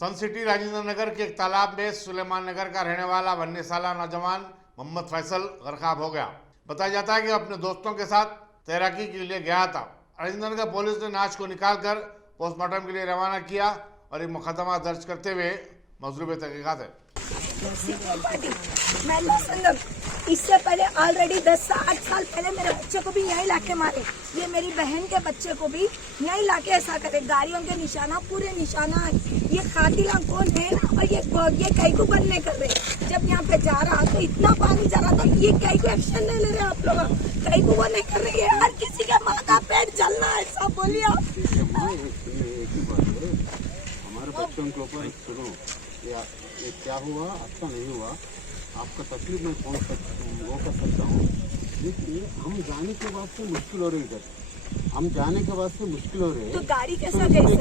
सन city Rajendra Nagar के एक तालाब में सुलेमान नगर का रहने वाला 19 साल नौजवान मोहम्मद फैसल गरकाब हो गया। बताया जाता है कि अपने दोस्तों के साथ तैराकी के लिए गया था। राजेंद्र नगर पुलिस ने लाश को निकालकर पोस्टमार्टम के लिए रवाना किया और एक मुकदमा दर्ज करते हुए मजरूब तहकीकात है। इससे पहले ऑलरेडी 10-8 साल पहले मेरे बच्चे को भी यही लाके मारे, ये मेरी बहन के बच्चे को भी यही लाके ऐसा करे। गाड़ियों के निशाना पूरे निशाना है। ये कातिला कौन है ना, और ये कई को बंद नहीं कर रहे। जब यहाँ पे जा रहा तो इतना पानी जा रहा था, ये कई को एक्शन नहीं ले रहे आप लोग, कई को वो नहीं कर रहे। हर किसी के माँ का पेट जलना है, सब बोलिए आप। हमारे बच्चों के ऊपर सुनो, ये क्या हुआ अच्छा नहीं हुआ, आपका तकलीफ में वो कर सकता हूँ, लेकिन हम जाने के बाद से मुश्किल हो रही है। हम जाने के बाद से मुश्किल हो रही है। तो गाड़ी कैसा गाड़ी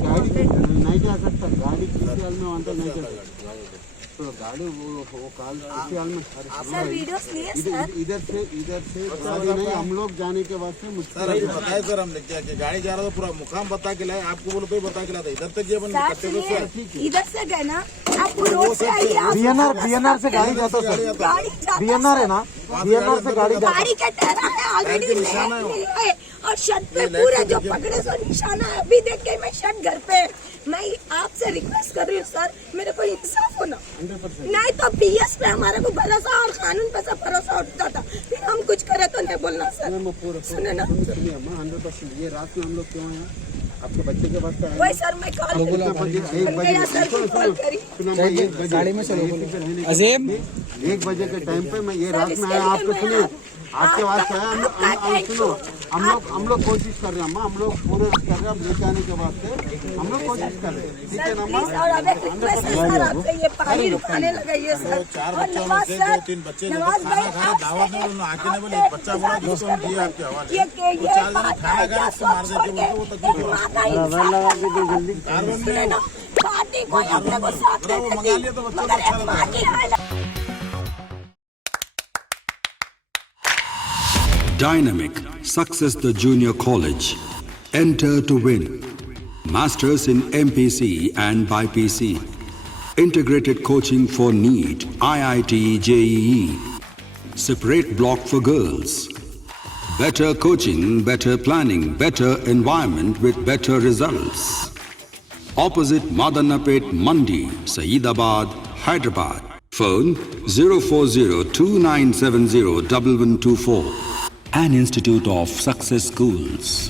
नहीं जा सकता, गाड़ी किसी हाल में अंदर नहीं जा सकता। तो गाड़ी वो काल किसी हाल में सर वीडियोस लिए सर, इधर से गाड़ी नहीं, हम लोग जाने के बाद से मुश्किल सर बताए सर, हमने क्या कि गाड़ी जा रहा था, पूरा मुकाम बता के लाए, आपको बोलो तो बता के लाया था। इधर तक ये बन इधर से गए ना आप रोड से आइए। बीएनआर से गाड़ी जाता सर, बीएनआर है ना, बीएनआर से गाड़ी का टहरा है ऑलरेडी है, और शर्ट पे पूरे जो पकड़े सो निशाना है। अभी देख के मैं शर्ट घर पे, मैं आपसे रिक्वेस्ट कर रही हूँ सर, मेरे को इंसाफ होना, नहीं तो पीएस पे हमारे को भरोसा और कानून पे सब भरोसा उठता था, फिर हम कुछ करे तो नहीं बोलना सर। सुने ना 100%। ये रात में हम लोग क्यों हैं? आपके बच्चे के पास वही सर, मैं कॉल गाड़ी में चलो। अजीम 1 बजे के टाइम पे मैं ये रात में आया, आपको सुनिए, आपके वास्ते आया। सुनो, हम लोग कोशिश कर रहे हैं अम्मा, हम लोग पूरे कर रहे हैं, लेके आने के वास्ते हम लोग कोशिश कर रहे हैं, ठीक है ना अम्मा? और अब एक रिक्वेस्ट है सर आपसे, ये पानी रुकाने लगाइए सर। 4 बच्चों में से 2-3 बच्चे खाना खाने दावत में उन्होंने आके नहीं बोले, बच्चा बोला जिसको हम दिए आपके हवाले, 4 जने खाना खा रहे मार देते बोलते, वो तकलीफ हो वो मंगा लिया तो बच्चों को अच्छा लगा। Dynamic Success the Junior College. Enter to win. Masters in MPC and BPC. Integrated coaching for NEET, IIT, JEE. Separate block for girls. Better coaching, better planning, better environment with better results. Opposite Madanapet Mandi, Saeedabad, Hyderabad. Phone 04029701124. An Institute of Success Schools.